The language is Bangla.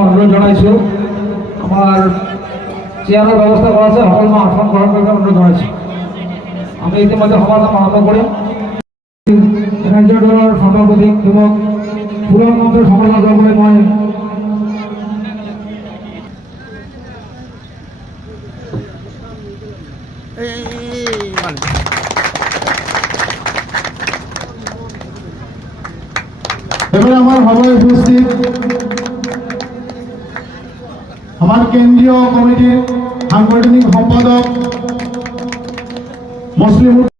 অনুরোধ জানাইছো আমার চেয়ারের ব্যবস্থা করা আছে সকল আসন গ্রহণ করতে অনুরোধ জানাইছি। আমি ইতিমধ্যে সভা আরম্ভ করি রাজ্য দলের সভাপতি এবং পুরান মন্ত্রী সমালোচনা করে মই এবারে আমার সভায় উপস্থিত আমার কেন্দ্রীয় কমিটির সাংগঠনিক সম্পাদক মুসলিম